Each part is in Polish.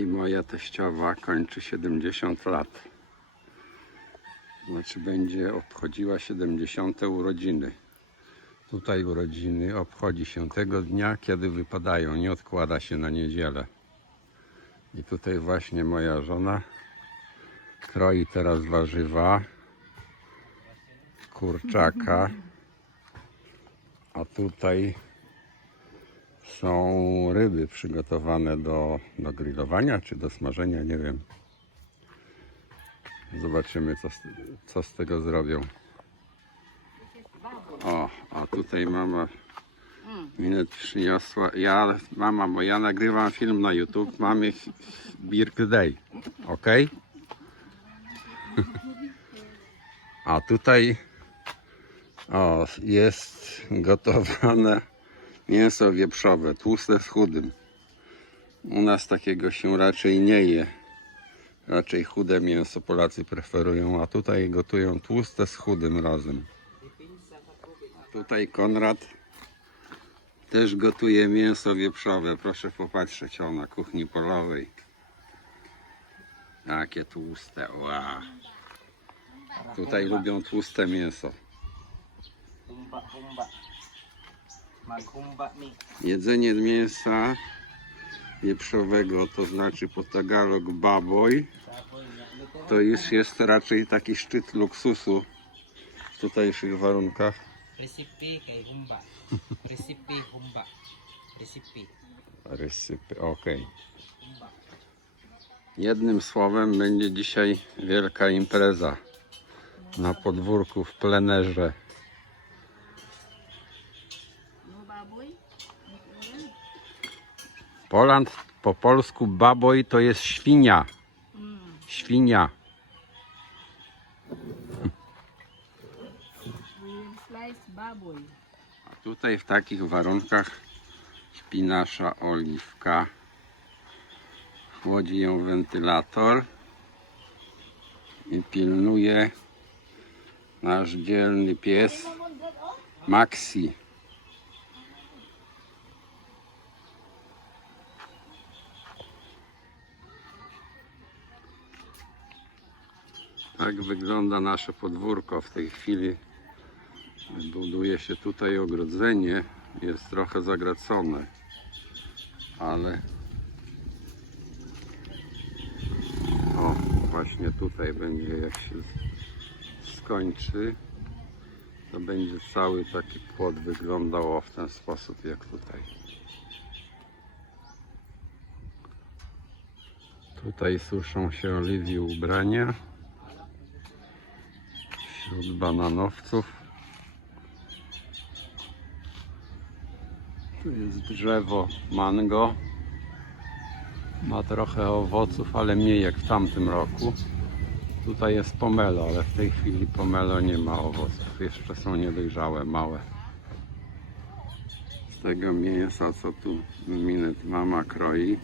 Dzisiaj moja teściowa kończy 70 lat. Znaczy będzie obchodziła 70 urodziny. Tutaj urodziny obchodzi się tego dnia, kiedy wypadają, nie odkłada się na niedzielę. I tutaj właśnie moja żona kroi teraz warzywa, kurczaka, a tutaj są ryby przygotowane do, do grillowania czy do smażenia, nie wiem. Zobaczymy, co z, co z tego zrobią. O, a tutaj mama minę przyniosła. Ja, mama, bo ja nagrywam film na YouTube. Mamy ch- Birthday, ok? A tutaj o, jest gotowane mięso wieprzowe, tłuste z chudym. U nas takiego się raczej nie je. Raczej chude mięso Polacy preferują, a tutaj gotują tłuste z chudym razem. Tutaj Konrad też gotuje mięso wieprzowe. Proszę popatrzeć o na kuchni polowej. Jakie tłuste, ła. Tutaj lubią tłuste mięso. Humba, humba. Mag humba ni. Jedzenie mięsa wieprzowego, to znaczy po tagalog luto. to już jest raczej taki szczyt luksusu w tutejszych warunkach. Recipe kay humba. Recipe humba. Recipe. Okej. Jednym słowem będzie dzisiaj wielka impreza na podwórku w plenerze. No baboy? Poland po polsku baboj to jest świnia. Świnia. A tutaj w takich warunkach śpi nasza oliwka. Chłodzi ją wentylator i pilnuje nasz dzielny pies Maxi. Tak wygląda nasze podwórko w tej chwili. Buduje się tutaj ogrodzenie, jest trochę zagracone, ale o, właśnie tutaj będzie jak się skończy, to będzie cały taki płot wyglądał w ten sposób jak tutaj. Tutaj suszą się Oliwii ubrania wśród bananowców. Tu jest drzewo mango. Ma trochę owoców, ale mniej jak w tamtym roku. Tutaj jest pomelo, ale w tej chwili pomelo nie ma owoców. Jeszcze są niedojrzałe, małe. Z tego mięsa, co tu minet mama kroi,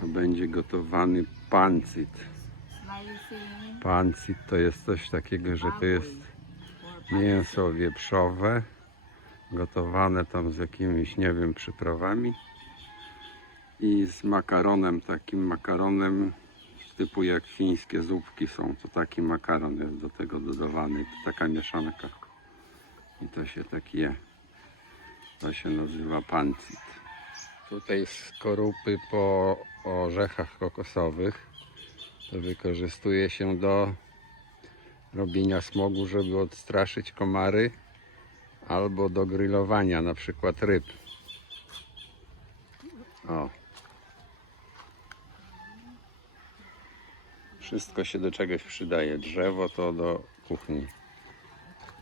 to będzie gotowany pancit. Pancit to jest coś takiego, że to jest mięso wieprzowe gotowane tam z jakimiś, nie wiem, przyprawami i z makaronem, takim makaronem typu jak chińskie zupki są, to taki makaron jest do tego dodawany, to taka mieszanka i to się tak je. To się nazywa pancit. Tutaj skorupy po orzechach kokosowych wykorzystuje się do robienia smogu, żeby odstraszyć komary albo do grillowania na przykład ryb. O. Wszystko się do czegoś przydaje. Drzewo to do kuchni.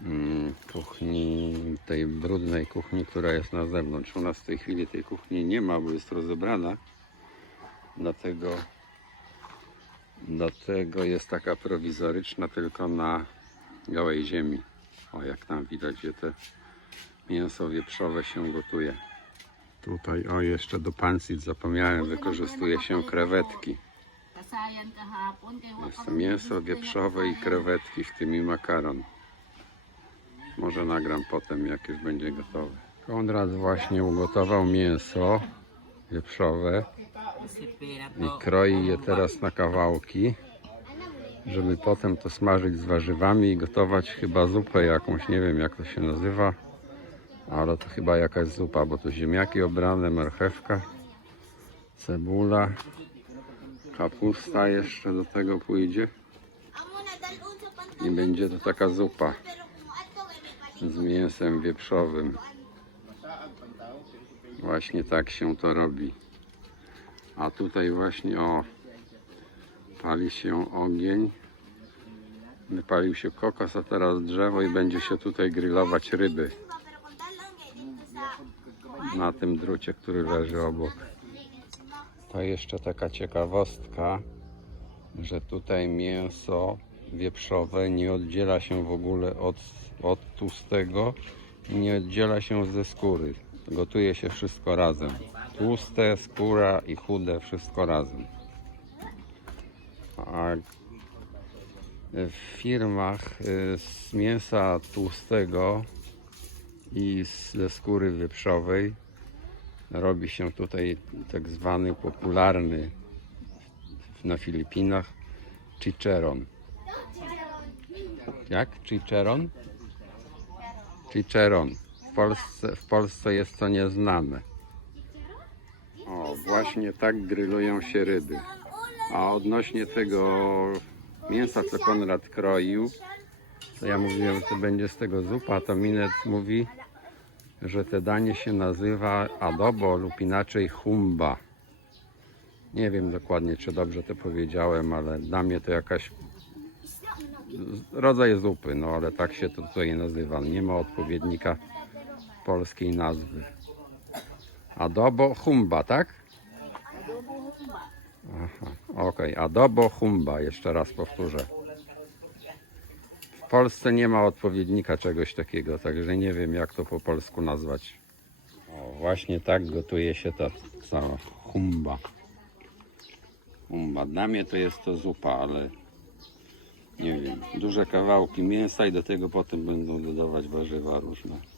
Mm, Kuchni, tej brudnej kuchni, która jest na zewnątrz. U nas w tej chwili tej kuchni nie ma, bo jest rozebrana. Dlatego Dlatego jest taka prowizoryczna tylko na gołej ziemi. O, jak tam widać, gdzie te mięso wieprzowe się gotuje. Tutaj, o, jeszcze do pancit zapomniałem, wykorzystuje się krewetki. Jest mięso wieprzowe i krewetki, w tym i makaron. Może nagram potem, jak już będzie gotowe. Konrad właśnie ugotował mięso. Wieprzowe i kroi je teraz na kawałki, żeby potem to smażyć z warzywami i gotować chyba zupę jakąś, nie wiem jak to się nazywa, ale to chyba jakaś zupa, bo to ziemniaki obrane, marchewka, cebula, kapusta jeszcze do tego pójdzie i będzie to taka zupa z mięsem wieprzowym. Właśnie tak się to robi. A tutaj właśnie o pali się ogień. Wypalił się kokos, a teraz drzewo i będzie się tutaj grillować ryby na tym drucie, który leży obok. To jeszcze taka ciekawostka, że tutaj mięso wieprzowe nie oddziela się w ogóle od, od tłustego i nie oddziela się ze skóry. Gotuje się wszystko razem. Tłuste, skóra i chude, wszystko razem. A w firmach y, z mięsa tłustego i ze skóry wieprzowej robi się tutaj tak zwany popularny na Filipinach chicharron. Jak? Chicharron? Chicharron. Polsce, w Polsce jest to nieznane. O, właśnie tak grylują się ryby. A odnośnie tego mięsa, co Konrad kroił, to ja mówiłem, że będzie z tego zupa, to Minet mówi, że te danie się nazywa adobo lub inaczej humba. Nie wiem dokładnie, czy dobrze to powiedziałem, ale dla mnie to jakaś rodzaj zupy, no ale tak się to tutaj nazywa. Nie ma odpowiednika polskiej nazwy. Adobo humba, tak? Aha, okej, adobo humba, jeszcze raz powtórzę. W Polsce nie ma odpowiednika czegoś takiego, także nie wiem jak to po polsku nazwać. O, właśnie tak gotuje się ta cała humba. Humba. Dla mnie to jest to zupa, ale nie wiem, duże kawałki mięsa i do tego potem będą dodawać warzywa różne.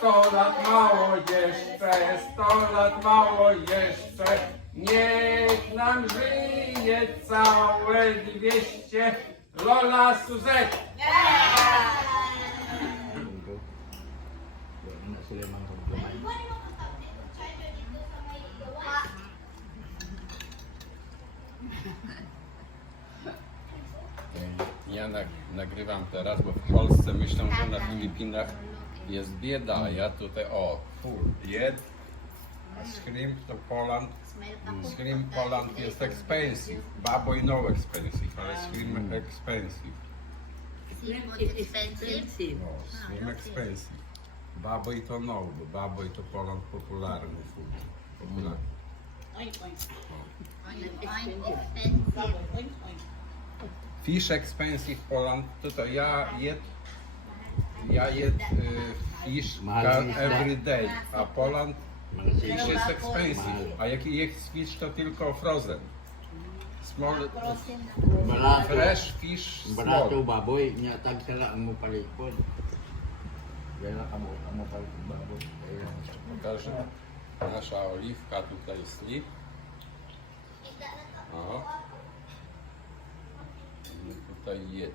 Sto lat mało jeszcze, sto lat mało jeszcze. Niech nam żyje całe dwieście. Lola Suzette. Ja nag- nagrywam teraz, bo w Polsce myślą, że na Filipinach jest bieda, ja tutaj, o, full, jed, a shrimp to Poland, shrimp Poland jest expensive, baboy no expensive, ale shrimp expensive, no, shrimp expensive. Baboy to no, bo baboy to Poland popularny food, popularny. Expensive. Fish expensive Poland, tutaj ja jed, ja jed y, fish every day, a Poland fish is expensive, a jak jest fish to tylko frozen. Small, fresh fish small. baboy. Nya tag sala ang baboy. Kaya Pokażę. Nasza oliwka tutaj slip. O. I tutaj jed.